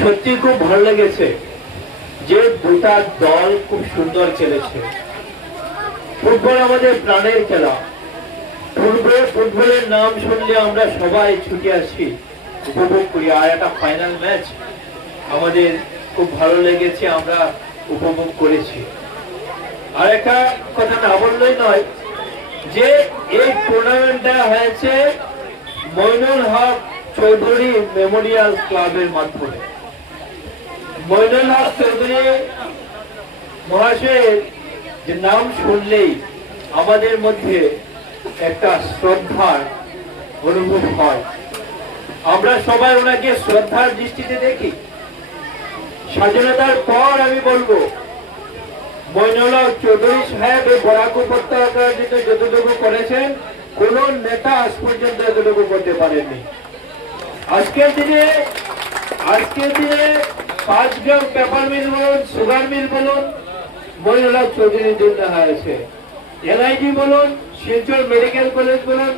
সত্যি খুব ভালো লেগেছে যে দুটা দল খুব সুন্দর খেলেছে। ফুটবল আমাদের প্রাণের খেলা। ফুটবলের নাম শুনলে আমরা সবাই ছুটে আসি, উপভোগ করি। আর একটা ফাইনাল ম্যাচ আমাদের খুব ভালো লেগেছে, আমরা উপভোগ করেছি। আর একটা কথা না বললেই নয় যে এই টুর্নামেন্টটা হয়েছে মইনুল হক চৌধুরী মেমোরিয়াল ক্লাবের মাধ্যমে। মইনুল হক চৌধুরী মহাশয়ের যে নাম শুনলেই আমাদের মধ্যে একটা শ্রদ্ধার অনুভব হয়। আমরা সবাই ওনাকে শ্রদ্ধার দৃষ্টিতে দেখি। স্বাধীনতার পর আমি বলবো মইনুল হক চৌধুরী সাহেব এই বরাক উপত্যকার জন্য যতটুকু করেছেন কোন নেতা আজ পর্যন্ত এতটুকু করতে পারেননি। আজকের দিনে 5 গ্রাম পেপার মিল বলুন, সুগার মিল বলুন, মইনুল হক চৌধুরীর জন্য হয়েছে। এনআইটি বলুন, শিলচর মেডিকেল কলেজ বলুন,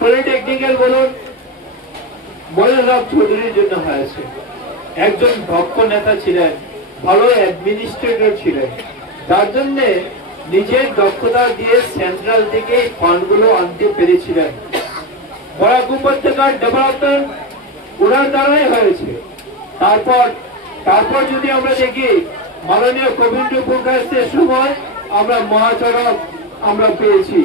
পলিটেকনিক্যাল বলুন, মইনুল হক চৌধুরীর জন্য হয়েছে। একজন দক্ষ নেতা ছিলেন, ভালো অ্যাডমিনিস্ট্রেটর ছিলেন, তার জন্য নিজের দক্ষতা দিয়ে সেন্ট্রাল থেকে ফান্ডগুলো আনতে পেরেছিলেন। বরাক উপত্যকার ডেভেলপমেন্ট ওনার দ্বারাই হয়েছে। তারপর যদি আমরা দেখি মাননীয় গোবিন্দপুর কাছের সময় আমরা মহাসড়ক আমরা পেয়েছি,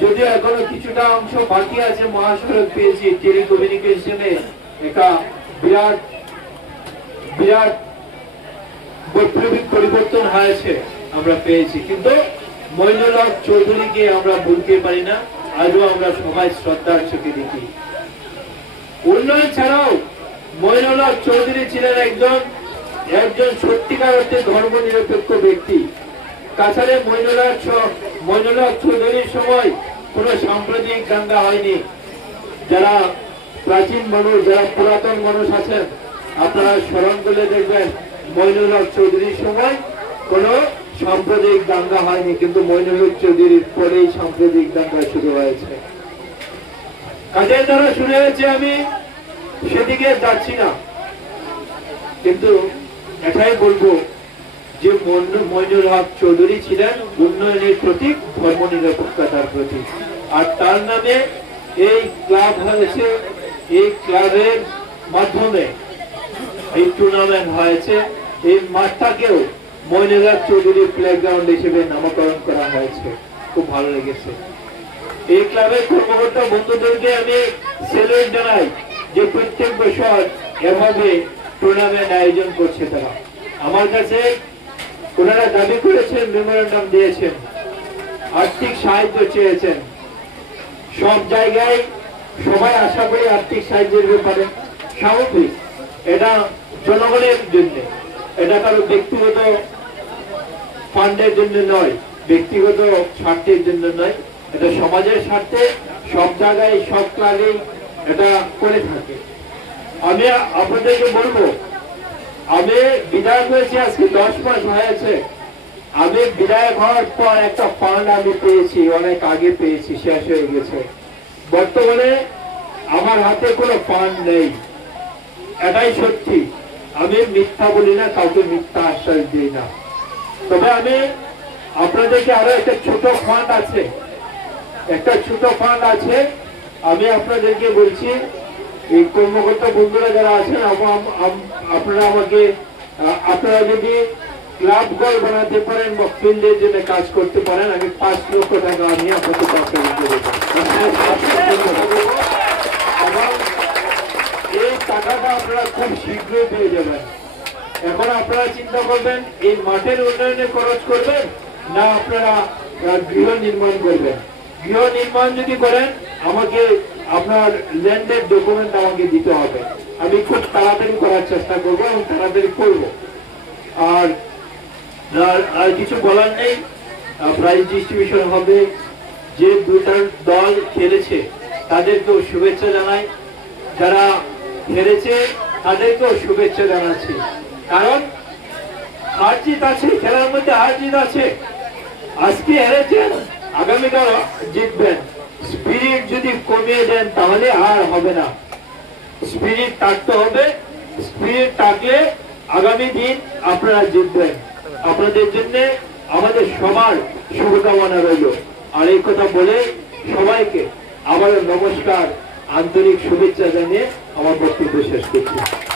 যদিও এখনো কিছুটা অংশ বাকি আছে। মহাসড়ক পেয়েছি, টেলিকমিউনিকেশনে একটা বিরাট বৈপ্লবিক পরিবর্তন হয়েছে আমরা পেয়েছি। কিন্তু মইনুল হক চৌধুরীকে আমরা ভুলতে পারি না, আজও আমরা সবাই শ্রদ্ধার চোখে দেখি। উন্নয়ন ছাড়াও মইনুল হক চৌধুরী ছিলেন একজন সত্যিকার অর্থে ধর্ম নিরপেক্ষ ব্যক্তি। কাছাড়ে মইনুল হক চৌধুরীর সময় কোন সাম্প্রদায়িক দাঙ্গা হয়নি। যারা প্রাচীন মানুষ, যারা পুরাতন মানুষ আছেন, আপনারা স্মরণ করলে দেখবেন মইনুল হক চৌধুরীর সময় কোন সাম্প্রদায়িক দাঙ্গা হয়নি, কিন্তু মইনুল হক চৌধুরীর পরেই সাম্প্রদায়িক দাঙ্গা শুরু হয়েছে। কাজের দ্বারা শুরু হয়েছে, আমি সেদিকে যাচ্ছি না, কিন্তু এটাই বলবো যে মইনুল হক চৌধুরী ছিলেন উন্নয়নের প্রতীক, ধর্ম নিরপেক্ষতার প্রতীক। আর তার নামে এই ক্লাব হয়েছে, এই ক্লাবের মাধ্যমে এই টুর্নামেন্ট হয়েছে। এই মাঠটাকেও মইনুল হক চৌধুরী প্লেগ্রাউন্ড হিসেবে নামকরণ করা হয়েছে। খুব ভালো লেগেছে। এই ক্লাবের কর্মকর্তা বন্ধুদেরকে আমি স্যালুট জানাই যে প্রত্যেক বছর এভাবে টুর্নামেন্ট আয়োজন করছে তারা। আমার কাছে ওনারা দাবি করেছেন, মেমোরেন্ডাম দিয়েছেন, আর্থিক সাহায্য চেয়েছেন। সব জায়গায় সবাই আশা করি আর্থিক সাহায্যের ব্যাপারে স্বাভাবিক। এটা জনগণের জন্য, এটা কারো ব্যক্তিগত ফান্ডের জন্য নয়, ব্যক্তিগত স্বার্থের জন্য নয়, এটা সমাজের স্বার্থে সব জায়গায় সব ক্লাবেই এটা করে থাকে। আমি আপনাদেরকে বলবো, আমি বিধায়ক হয়েছি আজকে 10 মাস হয়েছে। আমি বিধায়ক হওয়ার পর একটা ফান্ড আমি পেয়েছি, অনেক আগে পেয়েছি, শেষ হয়ে গেছে। বর্তমানে আমার হাতে কোনো ফান্ড নেই, এটাই সত্যি। আমি মিথ্যা বলি না, কাউকে মিথ্যা আশ্বাস দিই না। তবে আমি আপনাদেরকে আরো একটা ছোট ফান্ড আছে, আমি আপনাদেরকে বলছি, এই কর্মকর্তা বন্ধুরা যারা আছেন, আপনারা যদি ক্লাব ঘর বানাতে পারেন বা ফিল্ডের জন্য কাজ করতে পারেন, আমি 5 লক্ষ টাকা আমি আপনাকে এবং এই টাকাটা আপনারা খুব শীঘ্রই পেয়ে যাবেন। এখন আপনারা চিন্তা করবেন এই মাঠের উন্নয়নে খরচ করবেন না আপনারা গৃহ নির্মাণ করবেন। গৃহ নির্মাণ যদি করেন আমাকে আপনার ল্যান্ডের ডকুমেন্ট আমাকে দিতে হবে। আমি খুব তাড়াতাড়ি করার চেষ্টা করবো এবং তাড়াতাড়ি করব। আর কিছু বলার নেই। প্রাইজ ডিস্ট্রিবিউশন হবে। যে দুইটা দল খেলেছে তাদেরকেও শুভেচ্ছা জানাই, যারা হেরেছে তাদেরকেও শুভেচ্ছা জানাচ্ছি। কারণ হার জিত আছে, খেলার মধ্যে হার জিত আছে। আজকে হেরেছেন, আগামীকাল জিতবেন। স্পিরিট যদি কমিয়ে দেন তাহলে আর হবে না। স্পিরিট থাকতে হবে, স্পিরিট থাকলে আগামী দিন আপনারা জিতবেন। আপনাদের জন্য আমাদের সবার শুভকামনা রইল। আর এই কথা বলে সবাইকে আবারও নমস্কার, আন্তরিক শুভেচ্ছা জানিয়ে আমার বক্তব্য শেষ করছি।